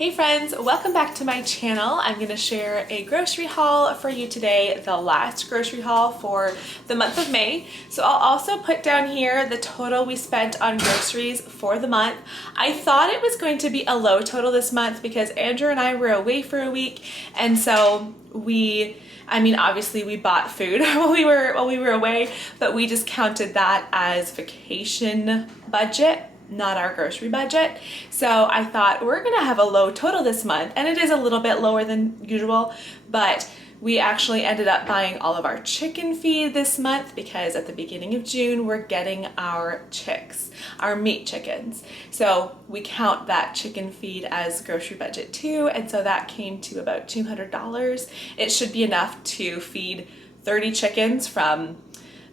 Hey friends, welcome back to my channel. I'm going to share a grocery haul for you today, the last grocery haul for the month of May. So I'll also put down here the total we spent on groceries for the month. I thought it was going to be a low total this month because Andrew and I were away for a week, and so obviously we bought food while we were away, but we just counted that as vacation budget, not our grocery budget. So I thought we're gonna have a low total this month, and it is a little bit lower than usual, but we actually ended up buying all of our chicken feed this month because at the beginning of June we're getting our chicks, our meat chickens. So we count that chicken feed as grocery budget too, and so that came to about $200. It should be enough to feed 30 chickens from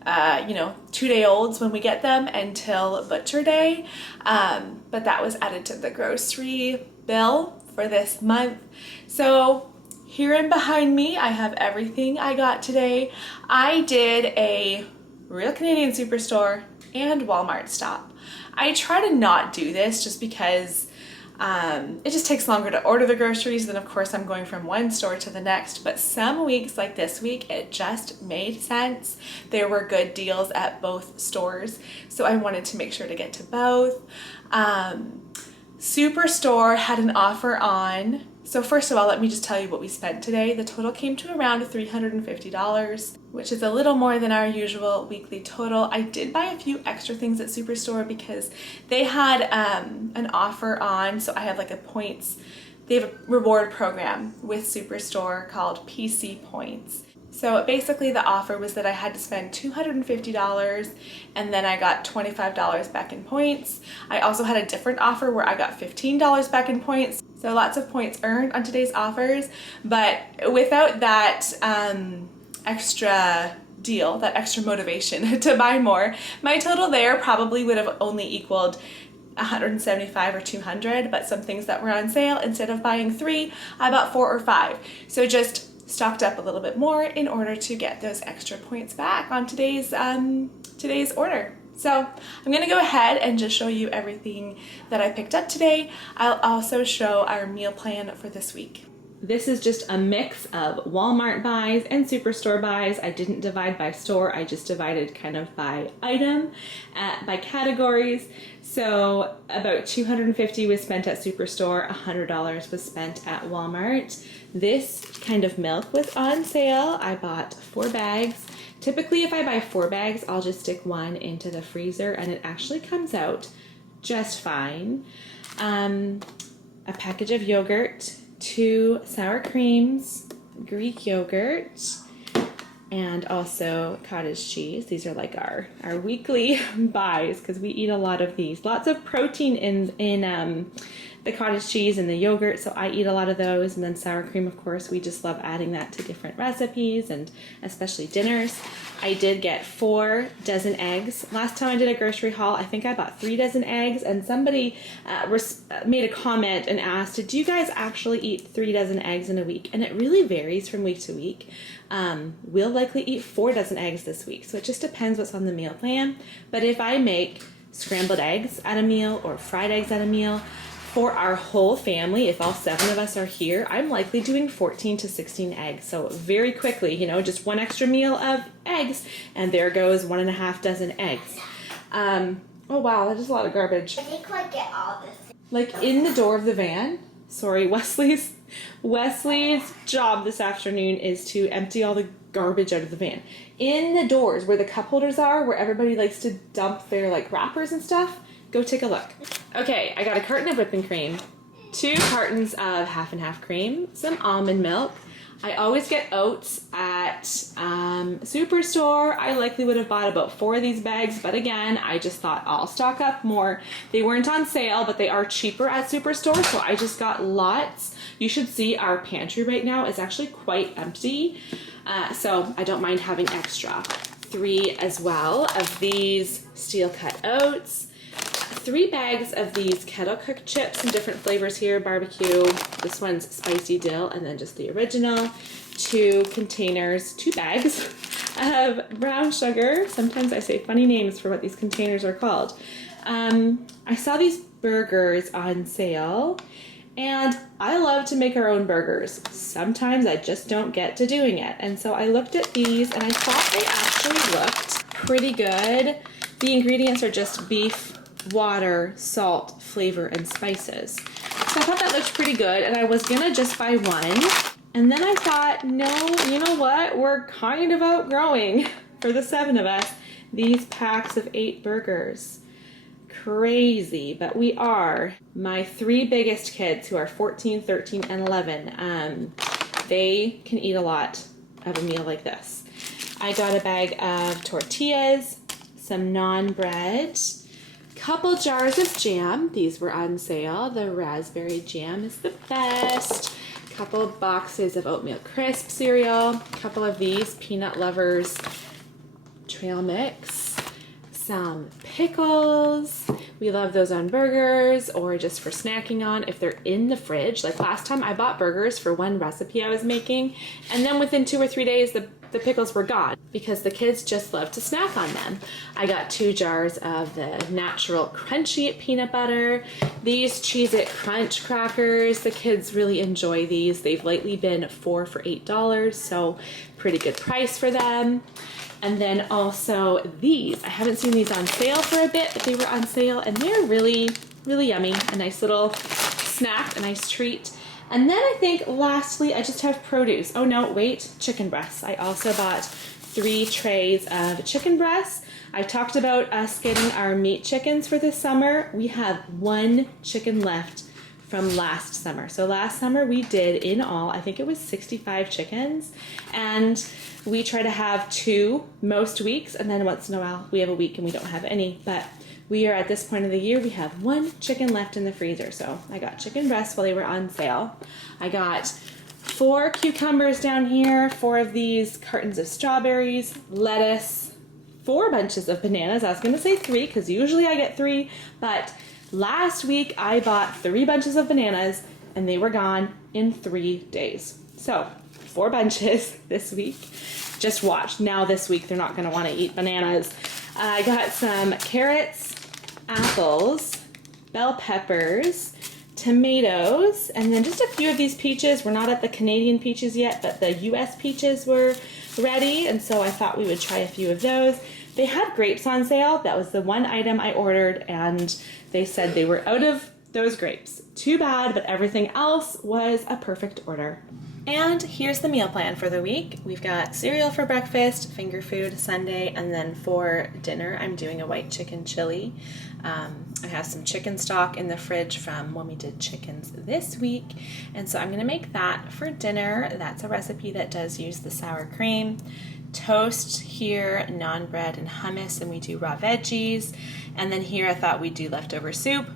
2-day-olds when we get them until Butcher Day. But that was added to the grocery bill for this month. So here and behind me, I have everything I got today. I did a Real Canadian Superstore and Walmart stop. I try to not do this just because it just takes longer to order the groceries than, of course, I'm going from one store to the next. But some weeks, like this week, it just made sense. There were good deals at both stores, so I wanted to make sure to get to both. Superstore had an offer on. So first of all, let me just tell you what we spent today. The total came to around $350, which is a little more than our usual weekly total. I did buy a few extra things at Superstore because they had an offer on. So I have like they have a reward program with Superstore called PC Points. So basically the offer was that I had to spend $250 and then I got $25 back in points. I also had a different offer where I got $15 back in points. So lots of points earned on today's offers, but without that extra deal, that extra motivation to buy more, my total there probably would have only equaled $175 or $200, but some things that were on sale, instead of buying 3, I bought 4 or 5. So just stocked up a little bit more in order to get those extra points back on today's order. So I'm gonna go ahead and just show you everything that I picked up today. I'll also show our meal plan for this week. This is just a mix of Walmart buys and Superstore buys. I didn't divide by store, I just divided kind of by item, by categories. So about $250 was spent at Superstore, $100 was spent at Walmart. This kind of milk was on sale. I bought 4 bags. Typically if I buy 4 bags, I'll just stick 1 into the freezer and it actually comes out just fine. A package of yogurt, 2 sour creams, Greek yogurt, and also cottage cheese. These are like our weekly buys because we eat a lot of these. Lots of protein in the cottage cheese and the yogurt, so I eat a lot of those. And then sour cream, of course, we just love adding that to different recipes and especially dinners. I did get 4 dozen eggs. Last time I did a grocery haul, I think I bought 3 dozen eggs, and somebody made a comment and asked, do you guys actually eat 3 dozen eggs in a week? And it really varies from week to week. We'll likely eat 4 dozen eggs this week, so it just depends what's on the meal plan. But if I make scrambled eggs at a meal or fried eggs at a meal, for our whole family, if all 7 of us are here, I'm likely doing 14 to 16 eggs. So very quickly, just 1 extra meal of eggs, and there goes 1.5 dozen eggs. Oh wow, that is a lot of garbage. I think I get all this. Like in the door of the van. Sorry, Wesley's job this afternoon is to empty all the garbage out of the van. In the doors where the cup holders are, where everybody likes to dump their wrappers and stuff, go take a look. Okay, I got a carton of whipping cream, 2 cartons of half and half cream, some almond milk. I always get oats at Superstore. I likely would have bought about 4 of these bags, but again, I just thought I'll stock up more. They weren't on sale, but they are cheaper at Superstore, so I just got lots. You should see our pantry right now is actually quite empty, so I don't mind having extra. 3 as well of these steel cut oats. 3 bags of these kettle cooked chips in different flavors here, barbecue, this one's spicy dill, and then just the original. 2 containers, 2 bags of brown sugar. Sometimes I say funny names for what these containers are called. I saw these burgers on sale And I love to make our own burgers. Sometimes I just don't get to doing it. And so I looked at these and I thought they actually looked pretty good. The ingredients are just beef, water, salt, flavor, and spices. So I thought that looked pretty good, and I was gonna just buy one. And then I thought, no, you know what? We're kind of outgrowing, for the 7 of us, these packs of 8 burgers. Crazy, but we are. My 3 biggest kids, who are 14, 13, and 11, they can eat a lot of a meal like this. I got a bag of tortillas, some naan bread, couple jars of jam. These were on sale. The raspberry jam is the best. Couple of boxes of oatmeal crisp cereal. Couple of these Peanut Lovers trail mix. Some pickles. We love those on burgers or just for snacking on if they're in the fridge. Like last time I bought burgers for one recipe I was making, and then within 2 or 3 days the pickles were gone because the kids just love to snack on them. I got 2 jars of the natural crunchy peanut butter. These Cheez-It Crunch crackers, the kids really enjoy these. They've lately been 4 for $8, so pretty good price for them. And then also these. I haven't seen these on sale for a bit, but they were on sale and they're really, really yummy. A nice little snack, a nice treat. And then I think lastly, I just have produce. Oh no, wait, chicken breasts. I also bought 3 trays of chicken breasts. I talked about us getting our meat chickens for this summer. We have 1 chicken left from last summer. So last summer we did in all, I think it was 65 chickens, and we try to have 2 most weeks, and then once in a while we have a week and we don't have any, but we are at this point of the year, we have 1 chicken left in the freezer. So I got chicken breasts while they were on sale. I got 4 cucumbers down here, 4 of these cartons of strawberries, lettuce, 4 bunches of bananas. I was gonna say 3 because usually I get 3, but last week I bought 3 bunches of bananas and they were gone in 3 days. So 4 bunches this week. Just watch. Now this week they're not gonna wanna eat bananas. I got some carrots, apples, bell peppers, tomatoes, and then just a few of these peaches. We're not at the Canadian peaches yet, but the US peaches were ready, and so I thought we would try a few of those. They had grapes on sale. That was the one item I ordered, and they said they were out of those grapes. Too bad, but everything else was a perfect order. And here's the meal plan for the week. We've got cereal for breakfast, finger food Sunday, and then for dinner I'm doing a white chicken chili. I have some chicken stock in the fridge from when we did chickens this week, and so I'm gonna make that for dinner. That's a recipe that does use the sour cream. Toast here, naan bread and hummus, and we do raw veggies. And then here I thought we'd do leftover soup,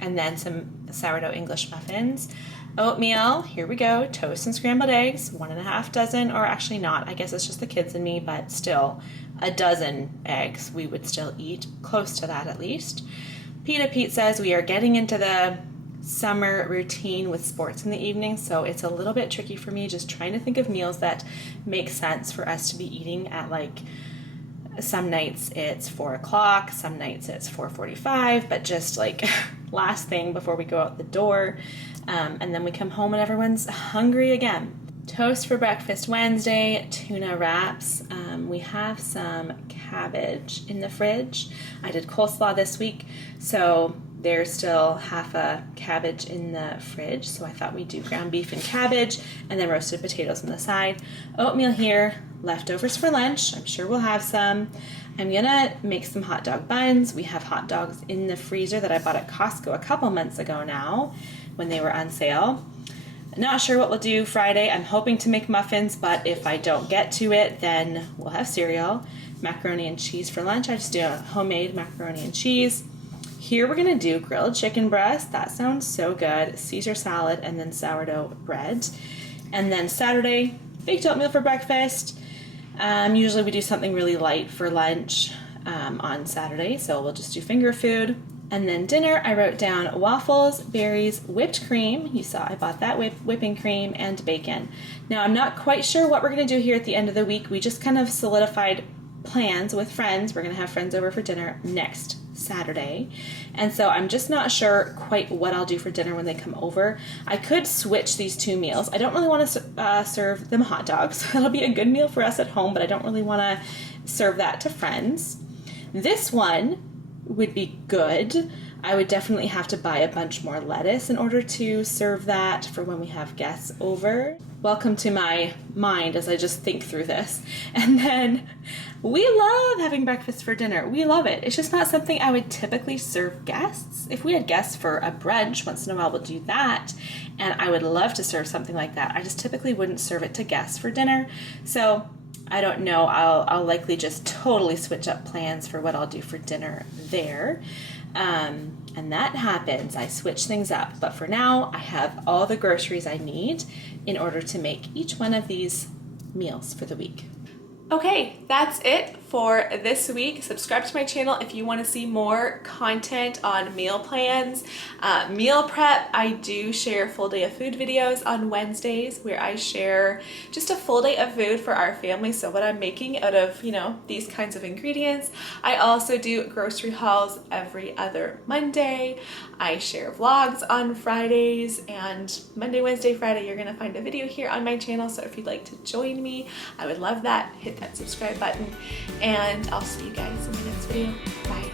and then some sourdough English muffins. Oatmeal, here we go, toast and scrambled eggs, 1.5 dozen, or actually not, I guess it's just the kids and me, but still, a dozen eggs we would still eat, close to that at least. Pita Pete says we are getting into the summer routine with sports in the evening, so it's a little bit tricky for me just trying to think of meals that make sense for us to be eating at, like, some nights it's 4 o'clock, some nights it's 4:45, but just like last thing before we go out the door. And then we come home and everyone's hungry again. Toast for breakfast Wednesday, tuna wraps. We have some cabbage in the fridge. I did coleslaw this week, so there's still half a cabbage in the fridge, so I thought we'd do ground beef and cabbage and then roasted potatoes on the side. Oatmeal here, leftovers for lunch. I'm sure we'll have some. I'm gonna make some hot dog buns. We have hot dogs in the freezer that I bought at Costco a couple months ago now when they were on sale. Not sure what we'll do Friday. I'm hoping to make muffins, but if I don't get to it, then we'll have cereal. Macaroni and cheese for lunch. I just do a homemade macaroni and cheese. Here we're gonna do grilled chicken breast. That sounds so good. Caesar salad and then sourdough bread. And then Saturday, baked oatmeal for breakfast. Usually we do something really light for lunch on Saturday, so we'll just do finger food. And then dinner, I wrote down waffles, berries, whipped cream. You saw I bought that whipping cream and bacon. Now I'm not quite sure what we're gonna do here at the end of the week. We just kind of solidified plans with friends. We're gonna have friends over for dinner next Saturday, and so I'm just not sure quite what I'll do for dinner when they come over. I could switch these two meals. I don't really want to serve them hot dogs. That'll be a good meal for us at home, but I don't really want to serve that to friends. This one would be good. I would definitely have to buy a bunch more lettuce in order to serve that for when we have guests over. Welcome to my mind as I just think through this. And then we love having breakfast for dinner. We love it. It's just not something I would typically serve guests. If we had guests for a brunch, once in a while we'll do that. And I would love to serve something like that. I just typically wouldn't serve it to guests for dinner. So I don't know. I'll likely just totally switch up plans for what I'll do for dinner there. And that happens. I switch things up. But for now, I have all the groceries I need in order to make each one of these meals for the week. Okay, that's it for this week. Subscribe to my channel if you want to see more content on meal plans, meal prep. I do share full day of food videos on Wednesdays where I share just a full day of food for our family. So what I'm making out of, these kinds of ingredients. I also do grocery hauls every other Monday. I share vlogs on Fridays, and Monday, Wednesday, Friday, you're going to find a video here on my channel. So if you'd like to join me, I would love that. Hit that subscribe button, and I'll see you guys in the next video. Bye.